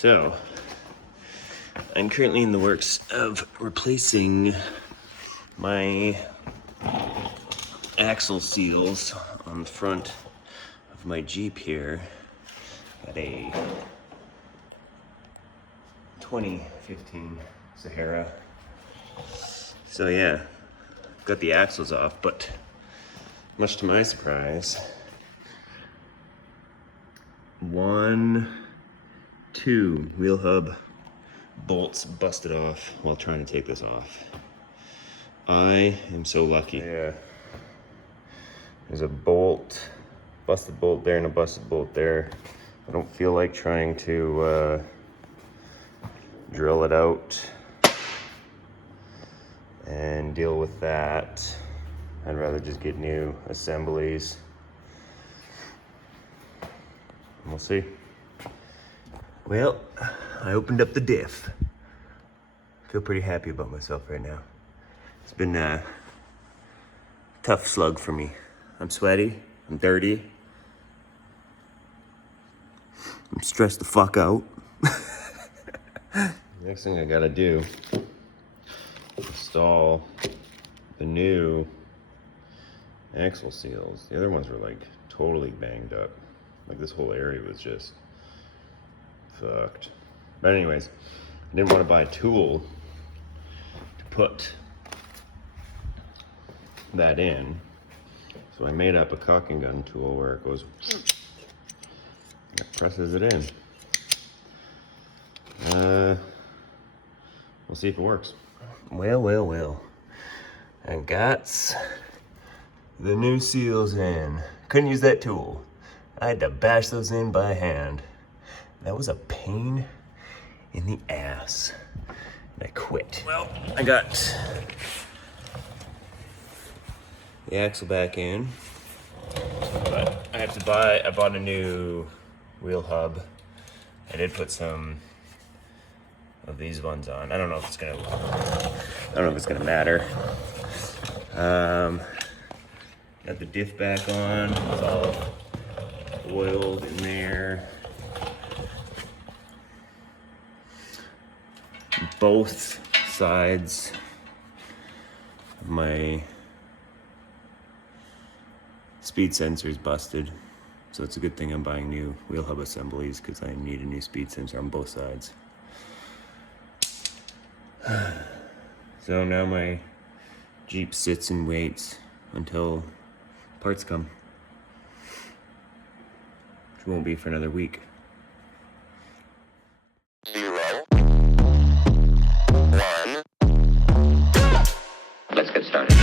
So, I'm currently in the works of replacing my axle seals on the front of my Jeep here. Got a 2015 Sahara. So yeah, got the axles off, but much to my surprise, two wheel hub bolts busted off while trying to take this off. I am so lucky. Yeah. There's a busted bolt there and a busted bolt there. I don't feel like trying to drill it out and deal with that. I'd rather just get new assemblies. We'll see. Well, I opened up the diff. Feel pretty happy about myself right now. It's been a tough slug for me. I'm sweaty, I'm dirty. I'm stressed the fuck out. Next thing I gotta do, install the new axle seals. The other ones were like totally banged up. Like this whole area was just fucked. But anyways, I didn't want to buy a tool to put that in. So I made up a caulking gun tool where it goes, it presses it in. We'll see if it works. Well. I got the new seals in. Couldn't use that tool. I had to bash those in by hand. That was a pain in the ass. And I quit. Well, I got the axle back in. But I bought a new wheel hub. I did put some of these ones on. I don't know if it's gonna matter. Got the diff back on. It's all oiled in there. Both sides of my speed sensor is busted. So it's a good thing I'm buying new wheel hub assemblies because I need a new speed sensor on both sides. So now my Jeep sits and waits until parts come, which won't be for another week. 0, 1. Let's get started.